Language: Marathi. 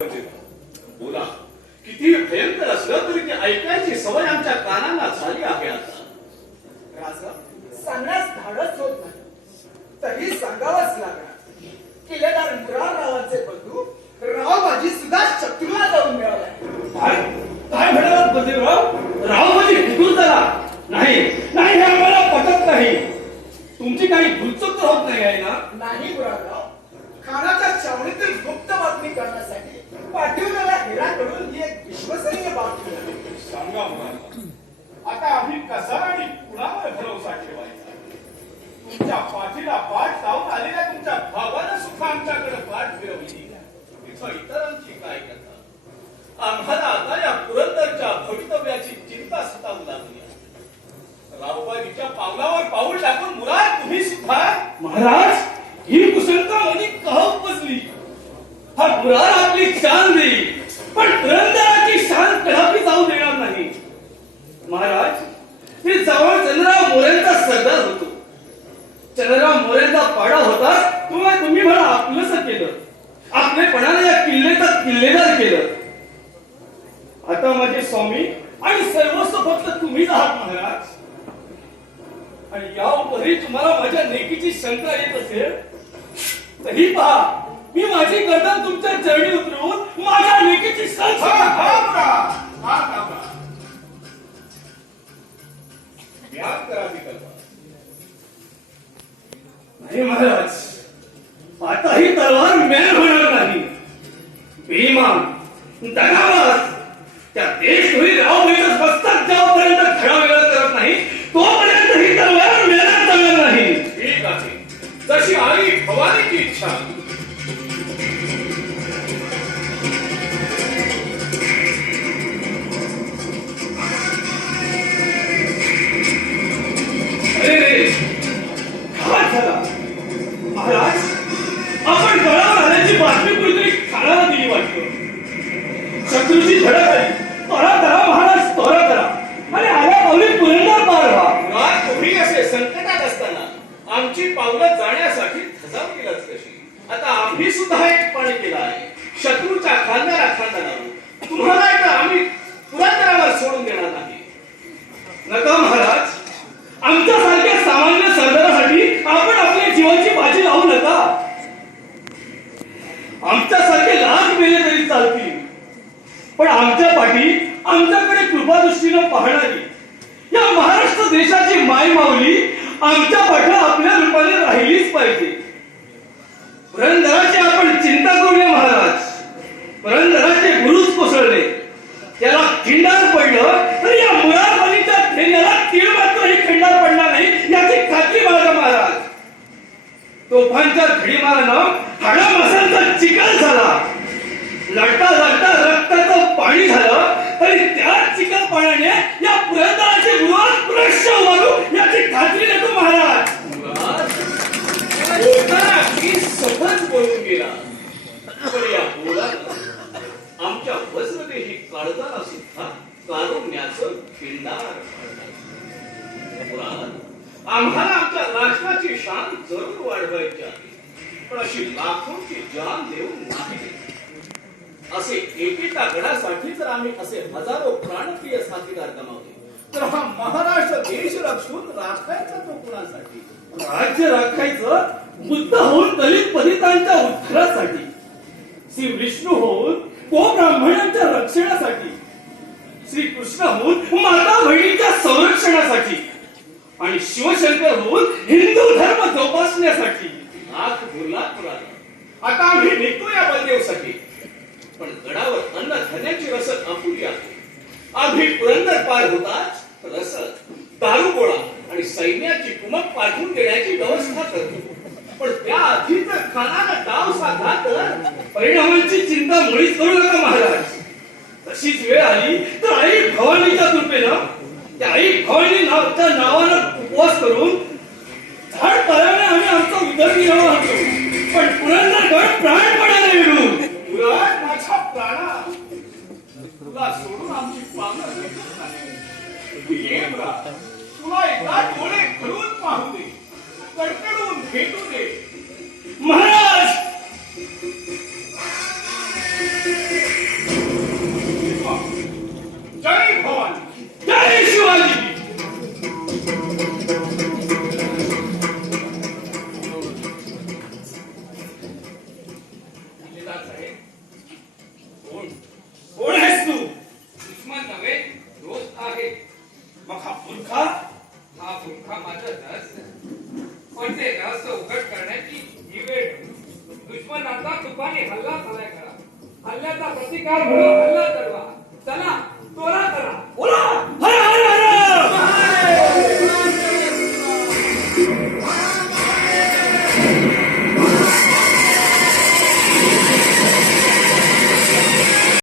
बोला, किती भयंकर असलं तरी ते ऐकायची सवय आमच्या कानांना झाली आहे आता. राजा सांगण्यास धाडस होत नाही, तरी सांगावंच लागणार. किल्लेदार मुरार रावांचे बंधू रावबाजी सुद्धा शत्रूला जाऊन मिळालाय. काय काय म्हणालात बंधुराव? रावबाजी हुकूम झाला नाही नाही, हे आम्हाला पटत नाही. तुमची काही भूलचूक तर होत नाही आहे ना? नाही मुरारराव, खानाच्या छावणीतील गुप्त बातमी करण्यासाठी पाठवलेल्या हेराकडून ही एक विश्वसनीय बातमी आहे. सांगा मला, आता आम्ही कसा आणि कुणावर भरोसा ठेवायचा? तुमच्या पाठीला पाठ लावून आलेल्या तुमच्या भावानं सुद्धा आमच्याकडे पाठ फिरवली. इथं इतरांची काय कथा? आम्हाला आता या पुरंदरच्या भवितव्याची चिंता सतावू लागली. रावबाजीच्या पावलावर पाऊल टाकून मुरार तुम्ही सुद्धा. महाराज, ही कुशलता मध्ये का उपजली? हा मुरार आपली शान देईल, पण पुरंदराची शान कदापि जाऊ देणार नाही. महाराज, हे जवळ चंद्रराव मोरेंचा सरदार होतो. चंद्रराव मोरेंचा पाडा होता, तुम्ही मला आपलंसं केलं. आपलेपणाने या किल्ल्याचा किल्लेदार केलं. आता माझे स्वामी आणि सर्वस्व फक्त तुम्हीच आहात महाराज. आणि या उपरी तुम्हाला माझ्या नेकीची शंका येत असेल तरी पहा, मी माझी गर्दन तुमच्या चरणी उतरवून माझ्या नेकीची नाही महाराज, आता ही तलवार मॅन होणार नाही. बेईमान, दगाबाज, त्या देशद्रोही रावबाईचं मस्तक ज्यापर्यंत खडा वेगळा करत नाही तोपर्यंत ही तलवार मॅनात जाणार नाही. ठीक आहे, जशी आई भवानीची इच्छा. अरे काय झाला महाराज? आपण गळावर आल्याची बातमी कुठेतरी खानाला दिली वाटतं. शत्रूची धडक आली. त्वरा करा महाराज, त्वरा करा आणि आल्या पावली पुरंदर पार व्हा. तुम्ही असे संकटात असताना आमची पावलं जाण्यासाठी धजावलीच कशी? आता आम्ही सुद्धा एक पाणी केला आहे. शत्रूच्या खांद्यावर तुम्हाला तर आम्ही पुरंदरावर सोडून देणार नाही. नका महाराज, आमच्यासारख्या सामान्य सरदारासाठी आपण आपल्या जीवाची बाजी लावू नका. आमच्यासारखे लाख मेले तरी चालतील, पण आमच्या पाठी आमच्याकडे कृपादृष्टीनं पाहणारी या महाराष्ट्र देशाची माय माऊली आमच्या पाठी आपल्या रूपाने राहिलीच पाहिजे. पुरंदराची आपण चिंता करूया महाराज. पुरंदराचे गुरुच कोसळले, त्याला खिंडार पडलं तर या मुळाबाजीच्या ठेण्याला तीळ मात्रही खिंडार पडणार नाही याची खात्री बाळगा महाराज. तोफांच्या धडीमारानं हाडा मासांचा चिखल झाला. लढता लढता रक्ताचं पाणी झालं तरी त्या चिखल पाण्याने या पुरंदराचे गुरुवार पुनश्च उभारू याची खात्री देतो महाराज. बोलताना अगदी सहज बोलून गेला, पण या बोलानं आमच्या वज्रदेही काळजाला सुद्धा कारुण्याचं खिंडार पडलं. आम्हाला आमच्या राष्ट्राची शान जरूर वाढवायची आहे, पण अशी लाखोंची जान देऊन नाही. असे एकेका गडासाठी जर आम्ही असे हजारो प्राणप्रिय साथीदार गमावले तर हा महाराष्ट्र देश रक्षून राखायचा तो कुणासाठी? राज्य राखायचं बुद्ध होऊन दलित पतितांच्या उद्धारासाठी, श्री विष्णू होऊन गो ब्राह्मणांच्या रक्षणासाठी, श्री कृष्ण होऊन माता बहिणीच्या संरक्षणासाठी आणि शिवशंकर होऊन हिंदू धर्म जोपासण्यासाठी. लाख भुरलाख पुराला. आता आम्ही निघतो या बलदेवसाठी, पण गडावर अन्न धान्याची रसद अपुरी आहे. आम्ही पुरंदर पार होताच रसद, दारू गोळा आणि सैन्याची कुमक पाठवून देण्याची व्यवस्था करतो. पण त्याआधी जर खानानं डाव साधला तर परिणामांची चिंता मुळीच करू नका महाराज. तशीच वेळ आली तर आई भवानीच्या कृपेनं त्या आई भवानी नावाच्या नावानं उपवास करून झाड पाल्याने आम्ही आमचा उदरनिर्वाह करू, पण पुरंदरगड प्राणपणाने मिळू. माझ्या प्राणा, तुला सोडून आमची पावलं निघत नाही. ये ब्रा, तुला एकदा डोळे भरून पाहू दे, कडकडून भेटू दे. महाराज, माझं रहस्य पण ते रहस्य उघड करण्याची ही वेळ दुश्मनाचा तुफानी हल्ला झालाय खरा हल्ल्याचा प्रतिकार म्हणून हल्ला करवा चला तोरा करा बोला